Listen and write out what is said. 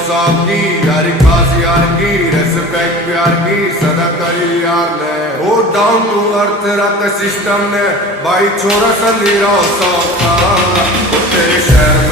साहब की यारी खास यार की रेस्पेक्ट प्यार की सदा करी यार ने वो डाउन टू अर्थ रख सिस्टम ने भाई छोरा संधीराव साहब का तेरे शहर